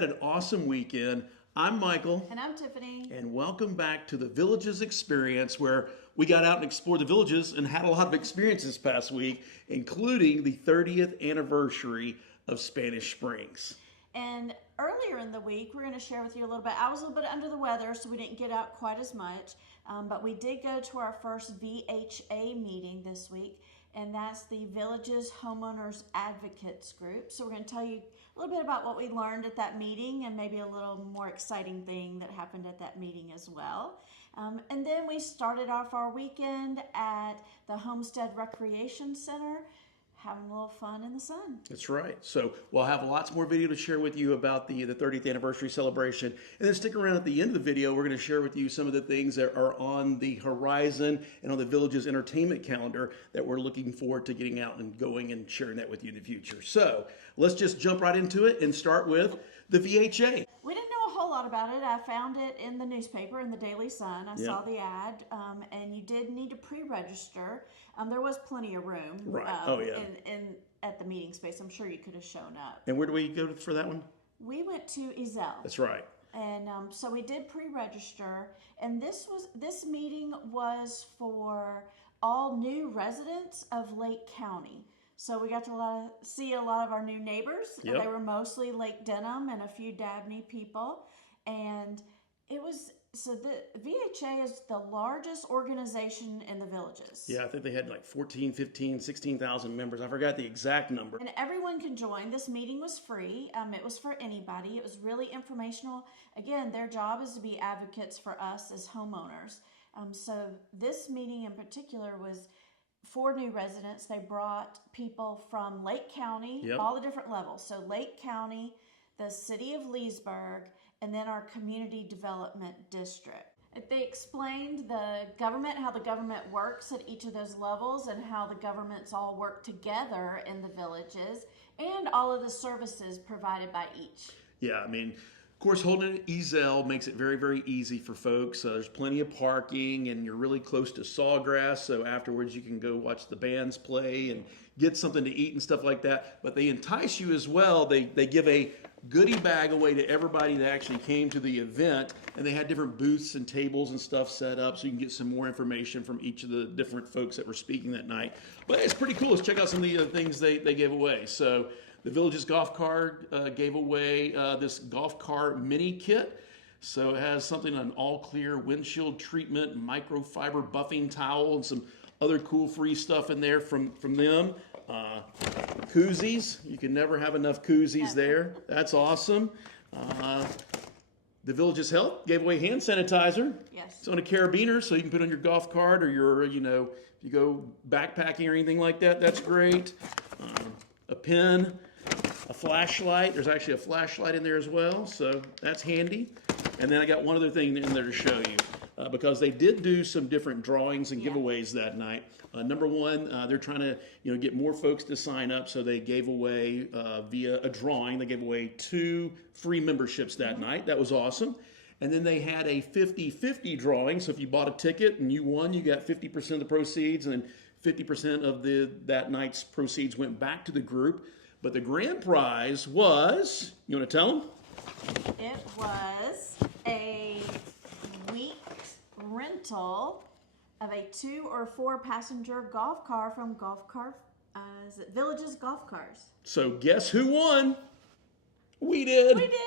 had an awesome weekend. I'm Michael. And I'm Tiffany. And welcome back to the Villages Experience, where we got out and explored the villages and had a lot of experience this past week, including the 30th anniversary of Spanish Springs. And earlier in the week, we're going to share with you a little bit. I was a little bit under the weather, so we didn't get out quite as much. But we did go to our first VHA meeting this week, and that's the Villages Homeowners Advocates Group. So we're going to tell you a little bit about what we learned at that meeting and maybe a little more exciting thing that happened at that meeting as well. And then we started off our weekend at the Homestead Recreation Center, having a little fun in the sun. That's right. So we'll have lots more video to share with you about the 30th anniversary celebration. And then stick around at the end of the video. We're going to share with you some of the things that are on the horizon and on the Village's entertainment calendar that we're looking forward to getting out and going and sharing that with you in the future. So let's just jump right into it and start with the VHA. We didn't know a whole lot about it. I found it in the newspaper, in the Daily Sun. I saw the ad, and you did need to pre-register. There was plenty of room in at the meeting space. I'm sure you could have shown up. And where do we go for that one? We went to Ezell. That's right. And so we did pre-register, and this meeting was for all new residents of Lake County. So we got to see a lot of our new neighbors. Yep. They were mostly Lake Denham and a few Dabney people. And the VHA is the largest organization in the Villages. Yeah, I think they had like 14, 15, 16,000 members. I forgot the exact number. And everyone can join. This meeting was free. It was for anybody. It was really informational. Again, their job is to be advocates for us as homeowners. So this meeting in particular was for new residents. They brought people from Lake County, all the different levels. So Lake County, the city of Leesburg, and then our community development district. They explained the government, how the government works at each of those levels, and how the governments all work together in the villages, and all of the services provided by each. Yeah, I mean, of course, holding it at Ezell makes it very, very easy for folks. There's plenty of parking, and you're really close to Sawgrass, so afterwards you can go watch the bands play and get something to eat and stuff like that. But they entice you as well. They give a goodie bag away to everybody that actually came to the event, and they had different booths and tables and stuff set up so you can get some more information from each of the different folks that were speaking that night. But it's pretty cool. Let's check out some of the things they gave away. So the Villages Golf Cart gave away this golf car mini kit. So it has something, an all-clear windshield treatment, microfiber buffing towel, and some other cool free stuff in there from them. Koozies. You can never have enough koozies there. That's awesome. The Villages Health gave away hand sanitizer. Yes. It's on a carabiner, so you can put on your golf cart or your, if you go backpacking or anything like that, that's great. A pen, a flashlight. There's actually a flashlight in there as well, so that's handy. And then I got one other thing in there to show you, because they did do some different drawings and giveaways that night. Number one, they're trying to get more folks to sign up, so they gave away via a drawing. They gave away 2 free memberships that night. That was awesome. And then they had a 50-50 drawing. So if you bought a ticket and you won, you got 50% of the proceeds, and then 50% of that night's proceeds went back to the group. But the grand prize was, you want to tell them? It was a week rental of a 2 or 4 passenger golf car from Villages Golf Cars. So guess who won? We did. We did.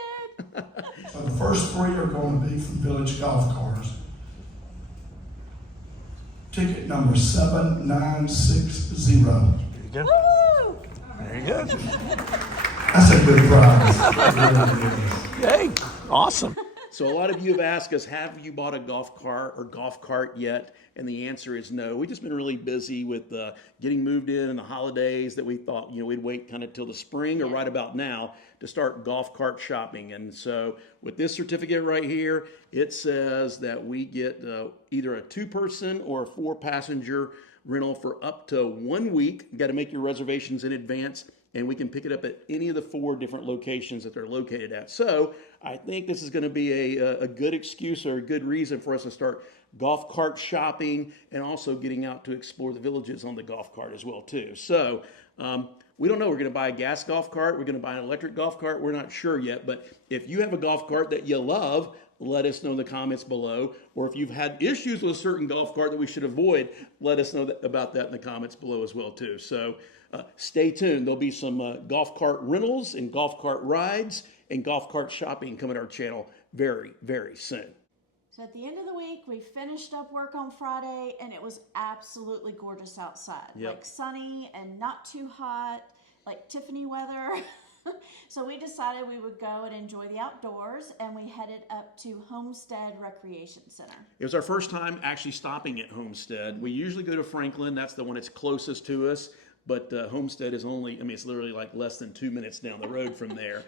So the first 3 are going to be from Village Golf Cars. Ticket number 7960. There you go. Woo! There you go. That's a good prize. Hey, awesome. So a lot of you have asked us, have you bought a golf car or golf cart yet? And the answer is no. We've just been really busy with getting moved in and the holidays that we thought, we'd wait kind of till the spring or right about now to start golf cart shopping. And so with this certificate right here, it says that we get either a 2-person or a 4-passenger rental for up to 1 week. You got to make your reservations in advance, and we can pick it up at any of the 4 different locations that they're located at. So I think this is going to be a good excuse or a good reason for us to start golf cart shopping and also getting out to explore the villages on the golf cart as well too. So we don't know. We're going to buy a gas golf cart. We're going to buy an electric golf cart. We're not sure yet. But if you have a golf cart that you love, let us know in the comments below. Or if you've had issues with a certain golf cart that we should avoid, let us know about that in the comments below as well too. So stay tuned. There'll be some golf cart rentals and golf cart rides and golf cart shopping coming to our channel very, very soon. So at the end of the week, we finished up work on Friday, and it was absolutely gorgeous outside. Yep. Like sunny and not too hot, like Tiffany weather. So we decided we would go and enjoy the outdoors, and we headed up to Homestead Recreation Center. It was our first time actually stopping at Homestead. We usually go to Franklin. That's the one that's closest to us. But Homestead is only, it's literally like less than 2 minutes down the road from there.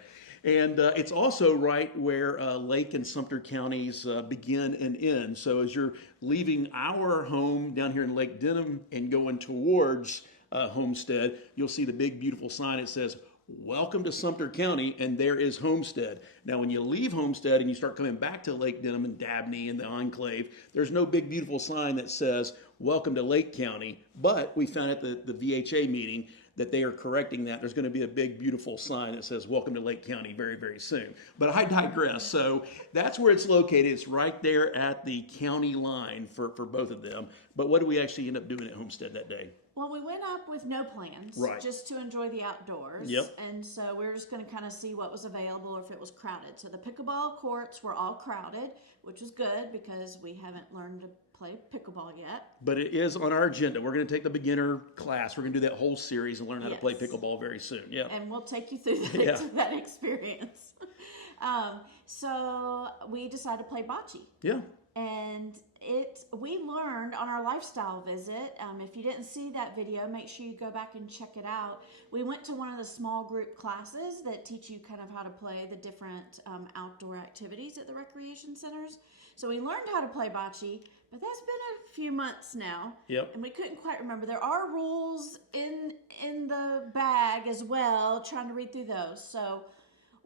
And it's also right where Lake and Sumter counties begin and end. So as you're leaving our home down here in Lake Denham and going towards Homestead, you'll see the big, beautiful sign that says, "Welcome to Sumter County," and there is Homestead. Now, when you leave Homestead and you start coming back to Lake Denham and Dabney and the Enclave, there's no big, beautiful sign that says, "Welcome to Lake County," but we found at the VHA meeting that they are correcting that. There's going to be a big, beautiful sign that says, "Welcome to Lake County," very, very soon. But I digress. So that's where it's located. It's right there at the county line for both of them. But what did we actually end up doing at Homestead that day? Well, we went up with no plans, Right. just to enjoy the outdoors. Yep. And so we were just going to kind of see what was available or if it was crowded. So the pickleball courts were all crowded, which was good because we haven't learned to play pickleball yet. But it is on our agenda. We're going to take the beginner class. We're going to do that whole series and learn how to play Yes. pickleball very soon. Yeah. And we'll take you through that, Yeah. that experience. So we decided to play bocce. Yeah. And we learned on our lifestyle visit, if you didn't see that video, make sure you go back and check it out. We went to one of the small group classes that teach you kind of how to play the different outdoor activities at the recreation centers. So we learned how to play bocce, but that's been a few months now. Yep. And we couldn't quite remember. There are rules in the bag as well, trying to read through those. So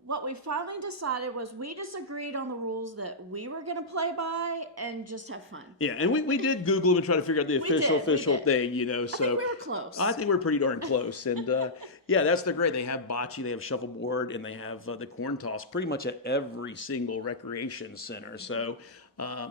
what we finally decided was we just agreed on the rules that we were going to play by and just have fun. Yeah, and we did Google them and try to figure out the official did. thing, you know. I So think we were close. I think we're pretty darn close. And yeah, that's the great. They have bocce, they have shuffleboard, and they have the corn toss pretty much at every single recreation center. So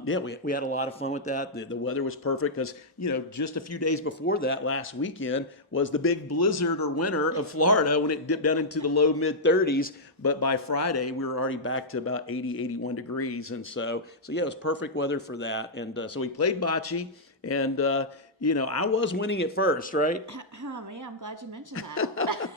yeah, we had a lot of fun with that. The weather was perfect because, you know, just a few days before that, last weekend, was the big blizzard or winter of Florida when it dipped down into the low mid 30s. But by Friday, we were already back to about 80, 81 degrees. And so yeah, it was perfect weather for that. And so we played bocce, and, you know, I was winning at first, right? Oh, yeah, I'm glad you mentioned that.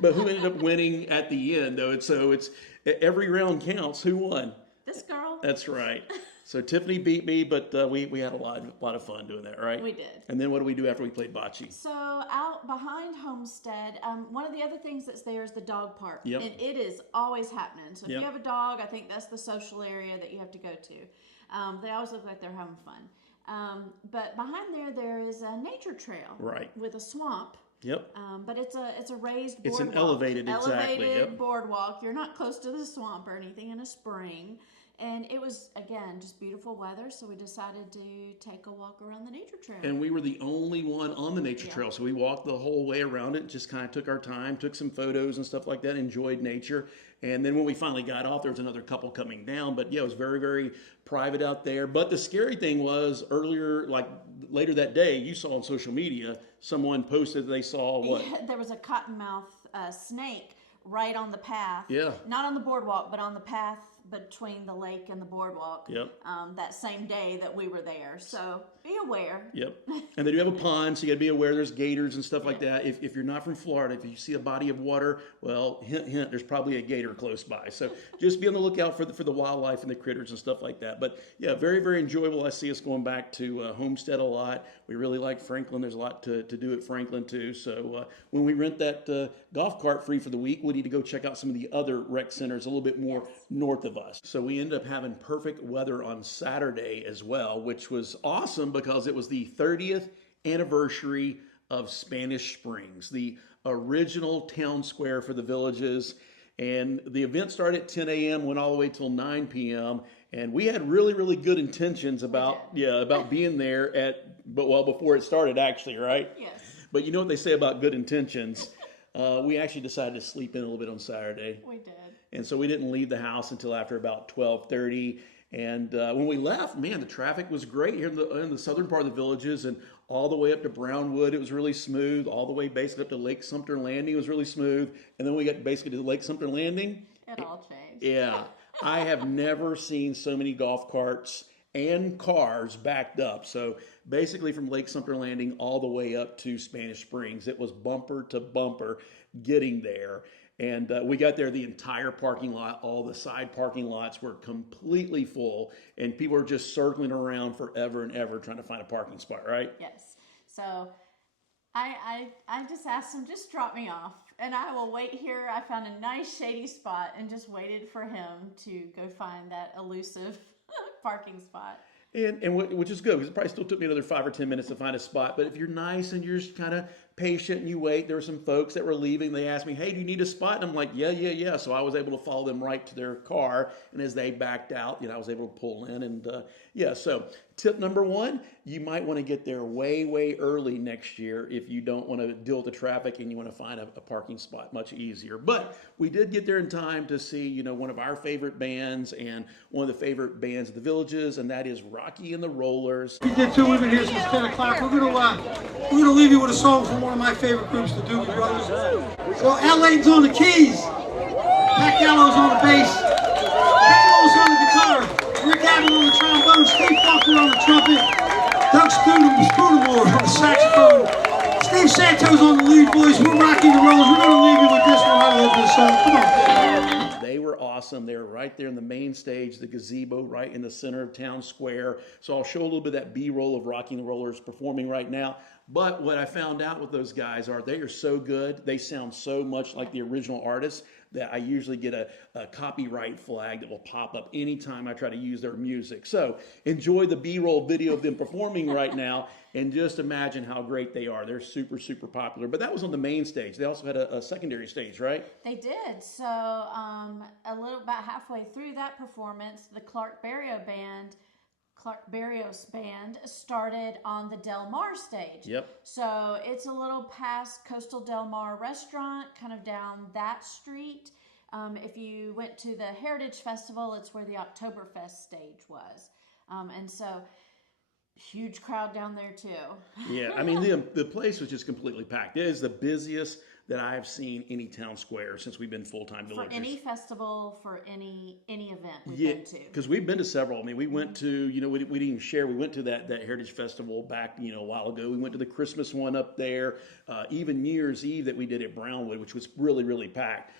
But who ended up winning at the end, though? So it's every round counts. Who won? This girl. That's right. So Tiffany beat me, but we had a lot of fun doing that, right? We did. And then what do we do after we played bocce? So out behind Homestead, one of the other things that's there is the dog park. Yep. And it is always happening. So if Yep. you have a dog, I think that's the social area that you have to go to. They always look like they're having fun. But behind there is a nature trail. Right. With a swamp. Yep. But it's a raised boardwalk. It's an elevated, exactly, Elevated yep. boardwalk. You're not close to the swamp or anything in a spring. And it was, again, just beautiful weather, so we decided to take a walk around the nature trail. And we were the only one on the nature Yeah. trail, so we walked the whole way around it, just kind of took our time, took some photos and stuff like that, enjoyed nature. And then when we finally got off, there was another couple coming down. But yeah, it was very, very private out there. But the scary thing was later that day, you saw on social media, someone posted they saw what? Yeah, there was a cottonmouth snake right on the path. Yeah. Not on the boardwalk, but on the path between the lake and the boardwalk. Yep. That same day that we were there. So be aware. Yep. And they do have a pond, so you got to be aware there's gators and stuff like that. If you're not from Florida, if you see a body of water, well, hint, hint, there's probably a gator close by. So just be on the lookout for the wildlife and the critters and stuff like that. But yeah, very, very enjoyable. I see us going back to Homestead a lot. We really like Franklin. There's a lot to do at Franklin too. So when we rent that golf cart free for the week, we need to go check out some of the other rec centers a little bit more north of us. So we ended up having perfect weather on Saturday as well, which was awesome because it was the 30th anniversary of Spanish Springs, the original town square for the Villages. And the event started at 10 a.m., went all the way till 9 p.m. And we had really, really good intentions about being there before it started, actually, right? Yes. But you know what they say about good intentions. We actually decided to sleep in a little bit on Saturday. We did. And so we didn't leave the house until after about 12:30. And when we left, man, the traffic was great here in the southern part of the Villages, and all the way up to Brownwood, it was really smooth. All the way basically up to Lake Sumter Landing, it was really smooth. And then we got basically to Lake Sumter Landing. It all changed. Yeah, I have never seen so many golf carts and cars backed up. So basically from Lake Sumter Landing all the way up to Spanish Springs, it was bumper to bumper getting there. And we got there, the entire parking lot, all the side parking lots were completely full, and people were just circling around forever and ever trying to find a parking spot, right? Yes. So I just asked him, just drop me off, and I will wait here. I found a nice shady spot and just waited for him to go find that elusive parking spot. Which is good, because it probably still took me another 5 or 10 minutes to find a spot. But if you're nice and you're just kind of patient and you wait, there were some folks that were leaving. They asked me, "Hey, do you need a spot?" And I'm like, yeah. So I was able to follow them right to their car. And as they backed out, I was able to pull in. And so tip number one, you might want to get there way, way early next year if you don't want to deal with the traffic and you want to find a parking spot much easier. But we did get there in time to see, one of our favorite bands and one of the favorite bands of the Villages, and that is Rocky and the Rollers. We did too. We've been here since 10 o'clock. We're gonna leave you with a song from one of my favorite groups, the Doobie Brothers. So Al Layton's on the keys, Pat Gallo's on the bass, Halo's on the guitar, Rick Abbott on the trombone, Steve Faulkner on the trumpet, Doug Spoonemore on the saxophone, Steve Santos on the lead voice. We're rocking the rollers. We're gonna leave you with this one. I love this song. Come on. They were awesome. They were right there in the main stage, the gazebo right in the center of town square. So I'll show a little bit of that B-roll of Rocking the Rollers performing right now. But what I found out with those guys they are so good. They sound so much like the original artists that I usually get a copyright flag that will pop up anytime I try to use their music. So enjoy the B-roll video of them performing right now, and just imagine how great they are. They're super, super popular. But that was on the main stage. They also had a secondary stage, right? They did. So about halfway through that performance, the Clark Barrios band started on the Del Mar stage. Yep. So it's a little past Coastal Del Mar restaurant, kind of down that street. If you went to the Heritage Festival, it's where the Oktoberfest stage was. And so huge crowd down there too. Yeah, I mean, the place was just completely packed. It is the busiest that I have seen any town square since we've been full-time villagers. For any festival, for any event we've been to. Because we've been to several. I mean, we went to, we didn't even share. We went to that Heritage Festival back, a while ago. We went to the Christmas one up there. Even New Year's Eve that we did at Brownwood, which was really, really packed.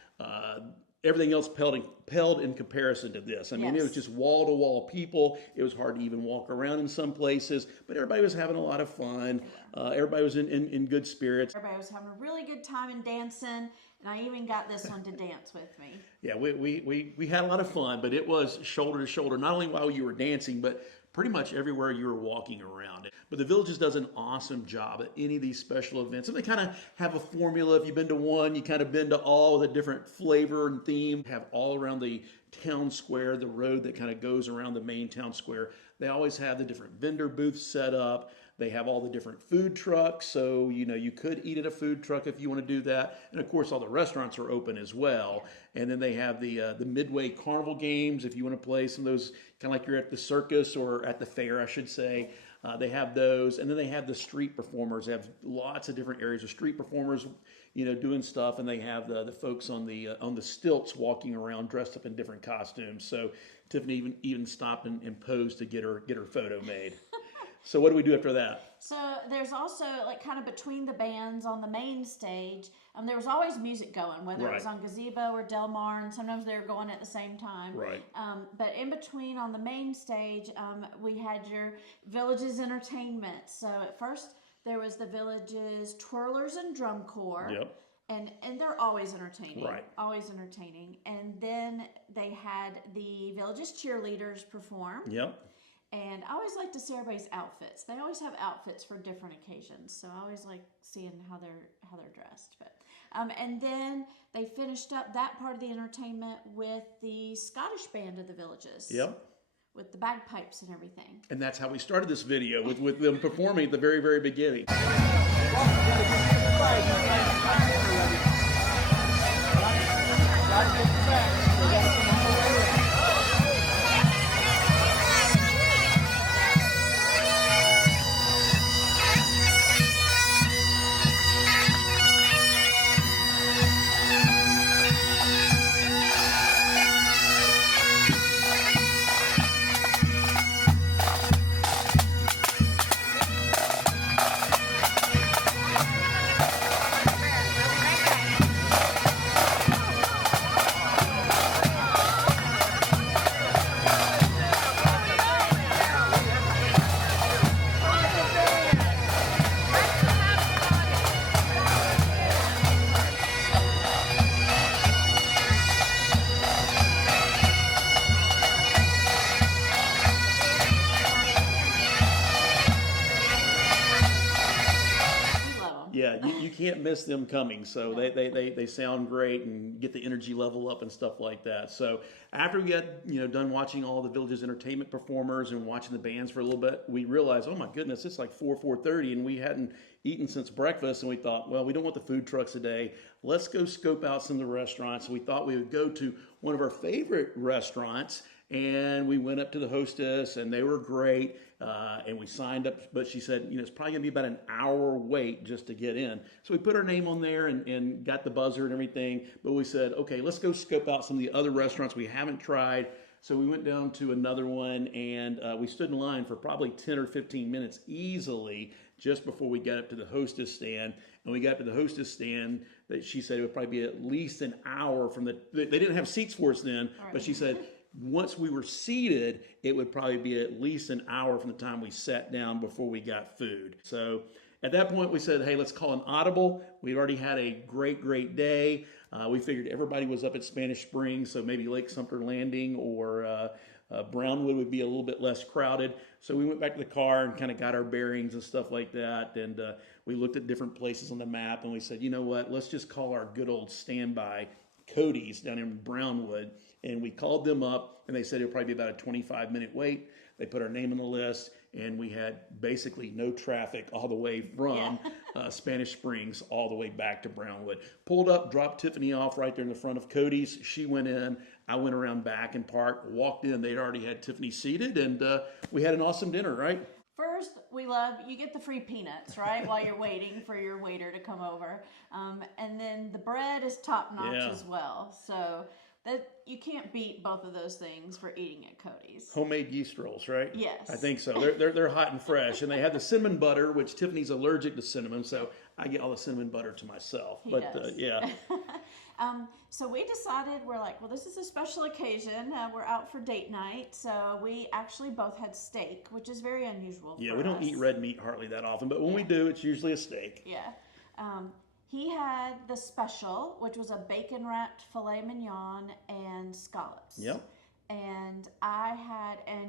Everything else paled in comparison to this. I mean, It was just wall-to-wall people. It was hard to even walk around in some places, but everybody was having a lot of fun. Everybody was in good spirits. Everybody was having a really good time and dancing, and I even got this one to dance with me. Yeah, we had a lot of fun, but it was shoulder to shoulder, not only while you were dancing, but pretty much everywhere you were walking around. But the Villages does an awesome job at any of these special events. And they kind of have a formula. If you've been to one, you kind of been to all with a different flavor and theme. Have all around the town square, the road that kind of goes around the main town square. They always have the different vendor booths set up. They have all the different food trucks. So, you could eat at a food truck if you want to do that. And of course, all the restaurants are open as well. And then they have the Midway Carnival games if you want to play some of those, kind of like you're at the circus or at the fair, I should say. They have those. And then they have the street performers. They have lots of different areas of street performers, doing stuff. And they have the folks on the stilts walking around dressed up in different costumes. So Tiffany even stopped and posed to get her photo made. So what do we do after that? So there's also, like, kind of between the bands on the main stage, there was always music going, whether it was on Gazebo or Del Mar, and sometimes they were going at the same time. Right. But in between on the main stage, we had your Villages entertainment. So at first there was the Villages Twirlers and Drum Corps. Yep. And they're always entertaining. Right. Always entertaining. And then they had the Villages cheerleaders perform. Yep. And I always like to see everybody's outfits. They always have outfits for different occasions, so I always like seeing how they're dressed. But and then they finished up that part of the entertainment with the Scottish band of the Villages. Yep. With the bagpipes and everything. And that's how we started this video, with them performing at the very, very beginning. Yeah, you can't miss them coming. So they sound great and get the energy level up and stuff like that. So after we got done watching all the Villages entertainment performers and watching the bands for a little bit, we realized, oh my goodness, it's like 4:30 and we hadn't eaten since breakfast. And we thought, well, we don't want the food trucks today. Let's go scope out some of the restaurants. So we thought we would go to one of our favorite restaurants. And we went up to the hostess, and they were great. And we signed up, but she said, it's probably gonna be about an hour wait just to get in. So we put our name on there and got the buzzer and everything. But we said, okay, let's go scope out some of the other restaurants we haven't tried. So we went down to another one, and we stood in line for probably 10 or 15 minutes easily just before we got up to the hostess stand. And we got up to the hostess stand, that she said it would probably be at least an hour from they didn't have seats for us then, but she said, once we were seated, it would probably be at least an hour from the time we sat down before we got food. So at that point, we said, hey, let's call an audible. We'd already had a great day. We figured everybody was up at Spanish Springs, so maybe Lake Sumter Landing or Brownwood would be a little bit less crowded. So we went back to the car and kind of got our bearings and stuff like that. And we looked at different places on the map, and we said, you know what, let's just call our good old standby Cody's down in Brownwood. And we called them up, and they said it would probably be about a 25-minute wait. They put our name on the list, and we had basically no traffic all the way from Spanish Springs all the way back to Brownwood. Pulled up, dropped Tiffany off right there in the front of Cody's. She went in. I went around back and parked, walked in. They'd already had Tiffany seated, and we had an awesome dinner, right? First, you get the free peanuts, right, while you're waiting for your waiter to come over. And then the bread is top-notch as well. So that you can't beat both of those things for eating at Cody's. Homemade yeast rolls, right? Yes. I think so. They're hot and fresh. And they have the cinnamon butter, which Tiffany's allergic to cinnamon, so I get all the cinnamon butter to myself. Yeah. So we decided, we're like, well, this is a special occasion. We're out for date night. So we actually both had steak, which is very unusual for us. Yeah, we don't eat red meat hardly that often, but when we do, it's usually a steak. Yeah. He had the special, which was a bacon-wrapped filet mignon and scallops. Yep. And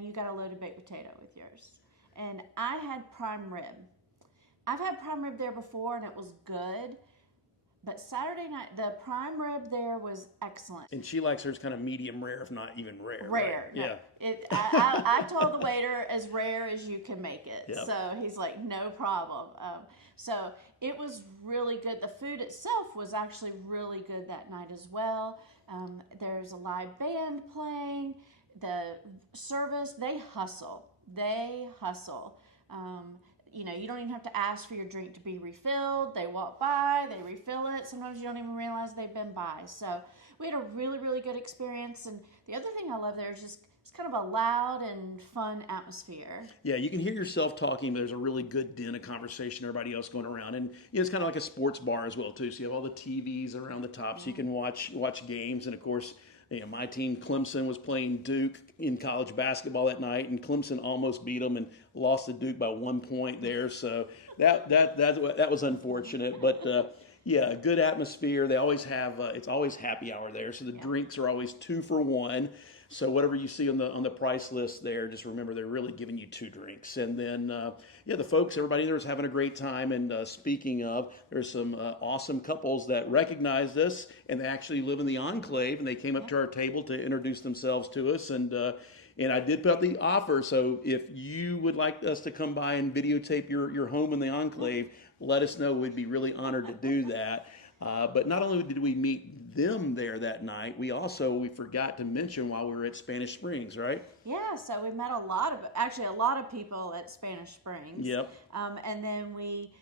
you got a loaded baked potato with yours. And I had prime rib. I've had prime rib there before, and it was good. But Saturday night, the prime rib there was excellent. And she likes hers kind of medium rare, if not even rare. Rare. Right? No, I told the waiter as rare as you can make it. Yep. So he's like, no problem. So it was really good. The food itself was actually really good that night as well. There's a live band playing. The service, they hustle. You don't even have to ask for your drink to be refilled. They walk by, they refill it. Sometimes you don't even realize they've been by. So we had a really, really good experience. And the other thing I love there is just it's kind of a loud and fun atmosphere. Yeah, you can hear yourself talking, but there's a really good din of conversation, everybody else going around. And it's kind of like a sports bar as well, too. So you have all the TVs around the top so you can watch games. And, of course, my team, Clemson, was playing Duke in college basketball that night, and Clemson almost beat them and lost to Duke by 1 point there. So that was unfortunate. But, yeah, good atmosphere. They always have it's always happy hour there. So the drinks are always 2 for $1. So whatever you see on the price list there, just remember they're really giving you 2 drinks. And then yeah, the folks, everybody there was having a great time. And speaking of, there's some awesome couples that recognized us, and they actually live in the enclave, and they came up to our table to introduce themselves to us. And I did put out the offer, so if you would like us to come by and videotape your home in the enclave, let us know. We'd be really honored to do that. But not only did we meet them there that night, we forgot to mention while we were at Spanish Springs, right? Yeah, so we met a lot of people at Spanish Springs. Yep. And then we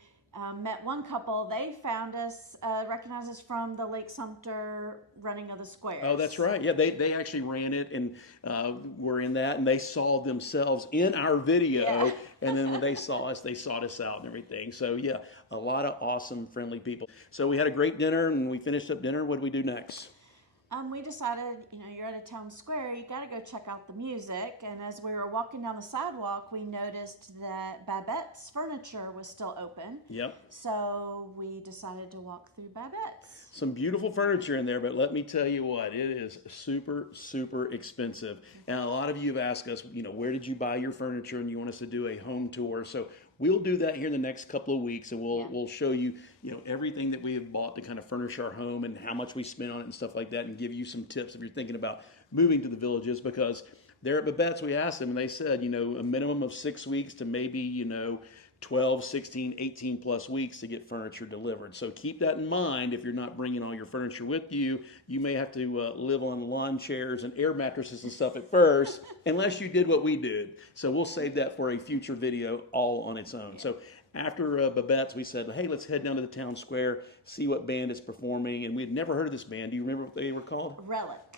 met one couple. They found us, recognized us from the Lake Sumter running of the squares. Oh, that's right. Yeah, they actually ran it and were in that, and they saw themselves in our video. Yeah. And then when they saw us, they sought us out and everything. So yeah, a lot of awesome, friendly people. So we had a great dinner, and we finished up dinner. What did we do next? We decided, you're at a town square, you got to go check out the music. And as we were walking down the sidewalk, we noticed that Babette's Furniture was still open. Yep. So we decided to walk through Babette's. Some beautiful furniture in there, but let me tell you what, it is super, super expensive. And a lot of you have asked us, where did you buy your furniture, and you want us to do a home tour. So we'll do that here in the next couple of weeks, and we'll show you, everything that we have bought to kind of furnish our home and how much we spent on it and stuff like that, and give you some tips if you're thinking about moving to the Villages. Because there at Babette's, we asked them, and they said, a minimum of 6 weeks to maybe, 12, 16, 18 plus weeks to get furniture delivered. So keep that in mind. If you're not bringing all your furniture with you, you may have to live on lawn chairs and air mattresses and stuff at first, unless you did what we did. So we'll save that for a future video all on its own. So after Babette's, we said, hey, let's head down to the town square, see what band is performing. And we had never heard of this band. Do you remember what they were called?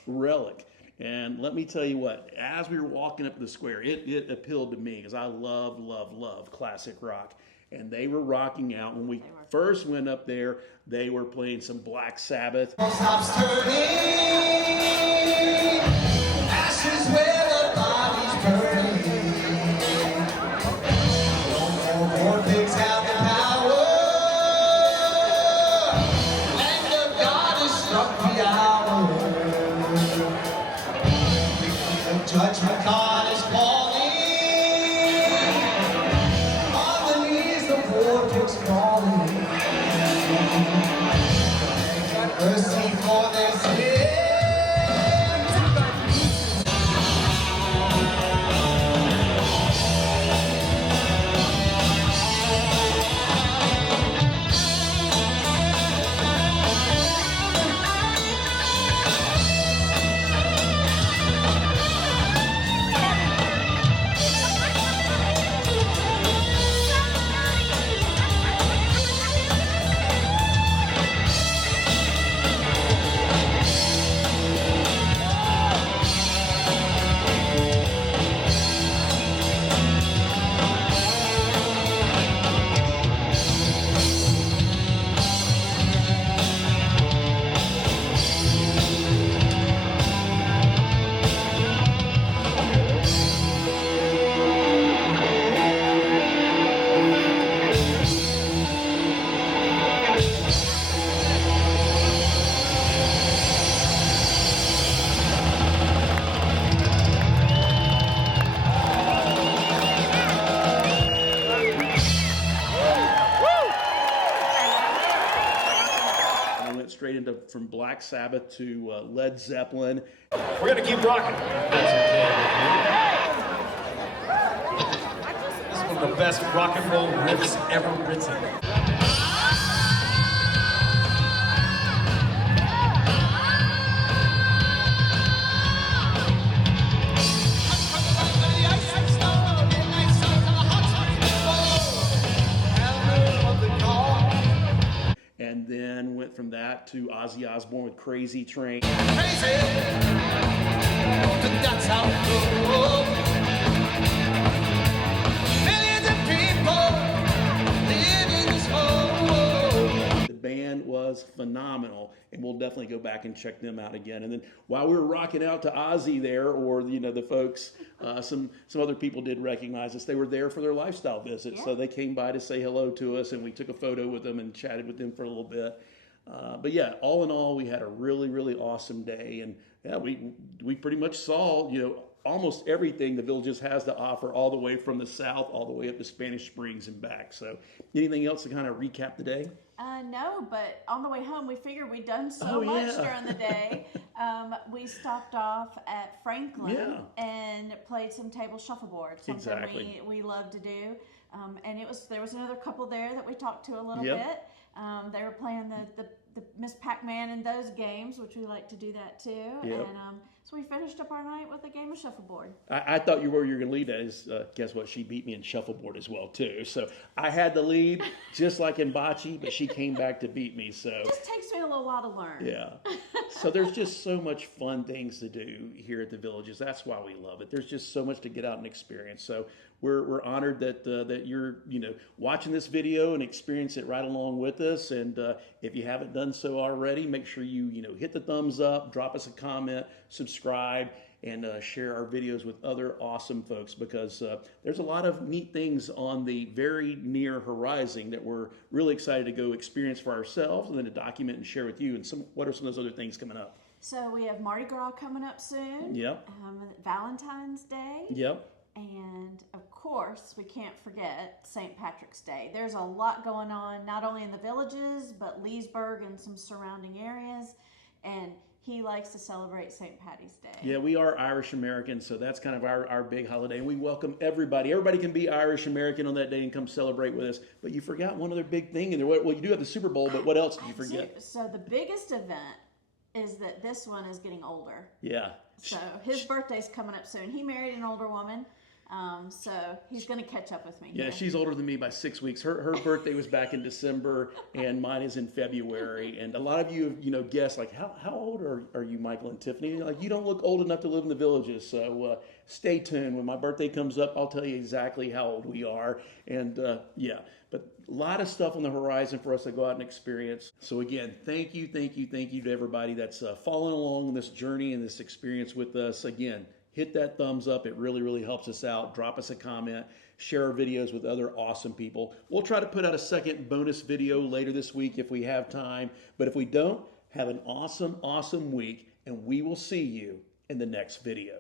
Relic. And let me tell you what, as we were walking up the square, it appealed to me because I love, love, love classic rock. And they were rocking out. When we first went up there, they were playing some Black Sabbath. Stops turning, ashes where the body's burning. No more pigs have the power, and the God has struck the hour. Judgment God is calling, on the knees the poor pigs crawling. Mercy for their sins. From Black Sabbath to Led Zeppelin. We're gonna keep rocking. This is one of the best rock and roll riffs ever written. And then went from that to Ozzy Osbourne with Crazy Train. Crazy, but that's how it goes. Millions of people live in this world. The band was phenomenal, and we'll definitely go back and check them out again. And then while we were rocking out to Ozzy there, or the folks, some other people did recognize us. They were there for their lifestyle visit, so they came by to say hello to us, and we took a photo with them and chatted with them for a little bit. But yeah, all in all, we had a really, really awesome day. And yeah, we pretty much saw, almost everything the Villages has to offer, all the way from the south, all the way up to Spanish Springs and back. So anything else to kind of recap the day? No, but on the way home, we figured we'd done so Oh, much yeah. during the day. We stopped off at Franklin Yeah. and played some table shuffleboard, something Exactly. we love to do. And there was another couple there that we talked to a little Yep. bit. They were playing the Miss Pac-Man and those games, which we like to do that too. Yep. And so we finished up our night with a game of shuffleboard. I thought you were going to lead that. Guess what? She beat me in shuffleboard as well too. So I had the lead, just like in bocce, but she came back to beat me. So It just takes me a little while to learn. yeah. So there's just so much fun things to do here at the Villages. That's why we love it. There's just so much to get out and experience. So we're honored that you're watching this video and experience it right along with us. And if you haven't done so already, make sure you hit the thumbs up, drop us a comment, subscribe, and share our videos with other awesome folks, because there's a lot of neat things on the very near horizon that we're really excited to go experience for ourselves and then to document and share with you. And what are some of those other things coming up? So we have Mardi Gras coming up soon. Yep. Valentine's Day. Yep. And of course, we can't forget St. Patrick's Day. There's a lot going on, not only in the Villages, but Leesburg and some surrounding areas. And he likes to celebrate St. Patty's Day. Yeah, we are Irish Americans, so that's kind of our big holiday. And we welcome everybody. Everybody can be Irish American on that day and come celebrate with us. But you forgot one other big thing in there. Well, you do have the Super Bowl, but what else did you forget? So the biggest event is that this one is getting older. Yeah. So his birthday's coming up soon. He married an older woman. So he's going to catch up with me. Yeah, here. she's older than me by 6 weeks. Her birthday was back in December, and mine is in February. And a lot of you have guessed, like, how old are you, Michael and Tiffany? Like, you don't look old enough to live in the Villages. So stay tuned. When my birthday comes up, I'll tell you exactly how old we are. And yeah, but a lot of stuff on the horizon for us to go out and experience. So again, thank you to everybody that's following along on this journey and this experience with us. Again, hit that thumbs up. It really, really helps us out. Drop us a comment. Share our videos with other awesome people. We'll try to put out a second bonus video later this week if we have time. But if we don't, have an awesome, awesome week, and we will see you in the next video.